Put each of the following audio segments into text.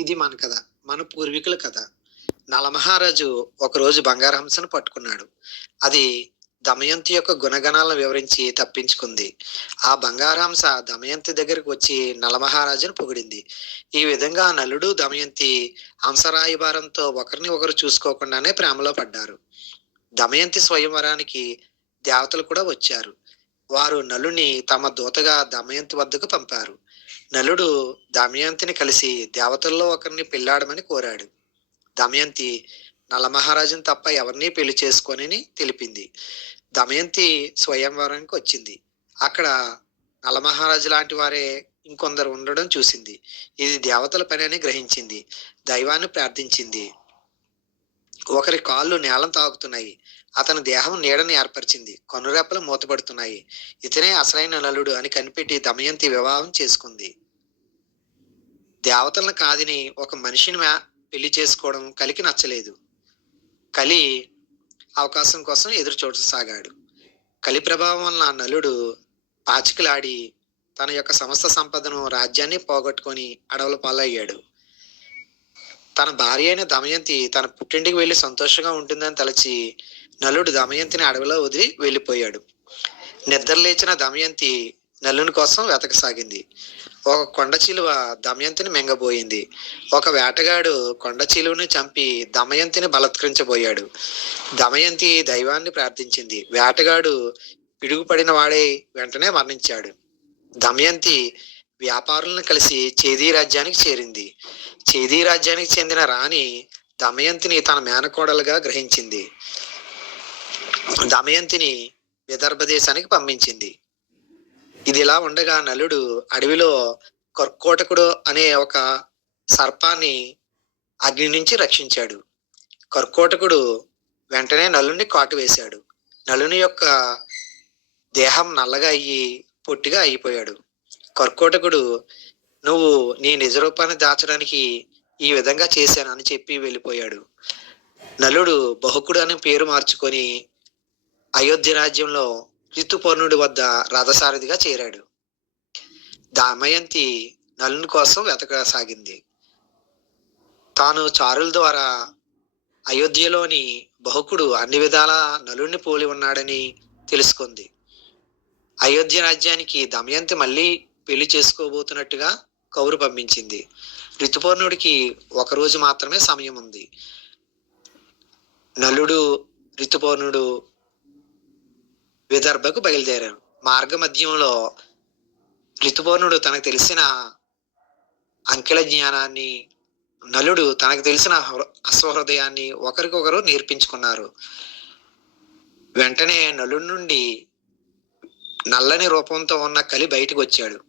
ఇది మన కథ. మన పూర్వీకుల కథ. నలమహారాజు ఒకరోజు బంగారహంసను పట్టుకున్నాడు. అది దమయంతి యొక్క గుణగణాలను వివరించి తప్పించుకుంది. ఆ బంగారహంస దమయంతి దగ్గరికి వచ్చి నలమహారాజును పొగిడింది. ఈ విధంగా నలుడు, దమయంతి హంసరాయబారంతో ఒకరిని ఒకరు చూసుకోకుండానే ప్రేమలో పడ్డారు. దమయంతి స్వయంవరానికి దేవతలు కూడా వచ్చారు. వారు నలుని తమ దూతగా దమయంతి వద్దకు పంపారు. నలుడు దమయంతిని కలిసి దేవతల్లో ఒకరిని పెళ్లాడమని కోరాడు. దమయంతి నలమహారాజును తప్ప ఎవరినీ పెళ్లి చేసుకోనని తెలిపింది. దమయంతి స్వయంవరానికి వచ్చింది. అక్కడ నలమహారాజు లాంటి వారే ఇంకొందరు ఉండడం చూసింది. ఇది దేవతల పని అని గ్రహించింది. దైవాన్ని ప్రార్థించింది. ఒకరి కాళ్ళు నేలను తాకుతున్నాయి. అతని దేహం నీడని ఏర్పరిచింది. కనురెప్పలు మూతపడుతున్నాయి. ఇతనే అసలైన నలుడు అని కనిపెట్టి దమయంతి వివాహం చేసుకుంది. దేవతలను కాదని ఒక మనిషిని పెళ్లి చేసుకోవడం కలికి నచ్చలేదు. కలి అవకాశం కోసం ఎదురు చూడసాగాడు. కలి ప్రభావం వలన నలుడు పాచికలాడి తన యొక్క సమస్త సంపదను, రాజ్యాన్ని పోగొట్టుకొని అడవుల పాలయ్యాడు. తన భార్య అయిన దమయంతి తన పుట్టింటికి వెళ్లి సంతోషంగా ఉంటుందని తలచి నలుడు దమయంతిని అడవిలో వదిలి వెళ్ళిపోయాడు. నిద్ర లేచిన దమయంతి నలుని కోసం వెతకసాగింది. ఒక కొండ చిలువ దమయంతిని మింగబోయింది. ఒక వేటగాడు కొండ చిలువని చంపి దమయంతిని బలత్కరించబోయాడు. దమయంతి దైవాన్ని ప్రార్థించింది. వేటగాడు పిడుగుపడిన వాడే వెంటనే మరణించాడు. దమయంతి వ్యాపారులను కలిసి చేదీ రాజ్యానికి చేరింది. చేదీ రాజ్యానికి చెందిన రాణి దమయంతిని తన మేనకోడలుగా గ్రహించింది. దమయంతిని విదర్భ దేశానికి పంపించింది. ఇదిలా ఉండగా నలుడు అడవిలో కర్కోటకుడు అనే ఒక సర్పాన్ని అగ్ని నుంచి రక్షించాడు. కర్కోటకుడు వెంటనే నలుని కాటు వేశాడు. నలుని యొక్క దేహం నల్లగా అయ్యి పొట్టిగా అయిపోయాడు. కర్కోటకుడు, నువ్వు నీ నిజ రూపాన్ని దాచడానికి ఈ విధంగా చేశాను అని చెప్పి వెళ్ళిపోయాడు. నలుడు బహుకుడు అనే పేరు మార్చుకొని అయోధ్య రాజ్యంలో రితుపర్ణుడి వద్ద రథసారథిగా చేరాడు. దమయంతి నలుని కోసం వెతకసాగింది. తాను చారుల ద్వారా అయోధ్యలోని బహుకుడు అన్ని విధాల నలుని పోలి ఉన్నాడని తెలుసుకుంది. అయోధ్య రాజ్యానికి దమయంతి మళ్ళీ పెళ్లి చేసుకోబోతున్నట్టుగా కౌరు పంపించింది. రితుపర్ణుడికి ఒకరోజు మాత్రమే సమయం ఉంది. నలుడు, రితుపర్ణుడు విదర్భకు బయలుదేరారు. మార్గ మధ్యంలో రితుపర్ణుడు తనకు తెలిసిన అంకెల జ్ఞానాన్ని, నలుడు తనకు తెలిసిన అశ్వహృదయాన్ని ఒకరికొకరు నేర్పించుకున్నారు. వెంటనే నలుడి నుండి నల్లని రూపంతో ఉన్న కలి బయటకు వచ్చాడు.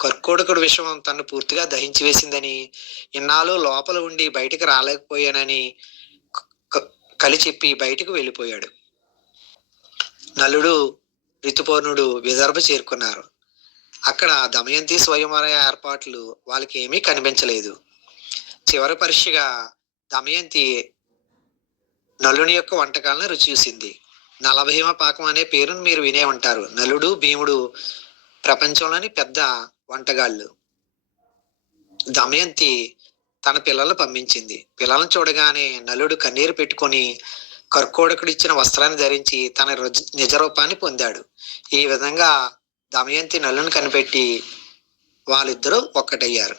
కర్కోటకుడు విషయం తను పూర్తిగా దహించి వేసిందని, ఇన్నాళ్ళు లోపల ఉండి బయటకు రాలేకపోయానని కలి చెప్పి బయటకు వెళ్ళిపోయాడు. నలుడు, రితుపర్ణుడు విదర్భ చేరుకున్నారు. అక్కడ దమయంతి స్వయంవర ఏర్పాట్లు వాళ్ళకి ఏమీ కనిపించలేదు. చివరి పరీక్షగా దమయంతి నలుని యొక్క వంటకాలను రుచి చూసింది. నలభీమ పాకం అనే పేరును మీరు వినే ఉంటారు. నలుడు, భీముడు ప్రపంచంలోని పెద్ద వంటగాళ్ళు. దమయంతి తన పిల్లలను పంపించింది. పిల్లలను చూడగానే నలుడు కన్నీరు పెట్టుకొని కర్కోటకుడు ఇచ్చిన వస్త్రాన్ని ధరించి తన నిజ రూపాన్ని పొందాడు. ఈ విధంగా దమయంతి నలుని కనిపెట్టి వాళ్ళిద్దరూ ఒక్కటయ్యారు.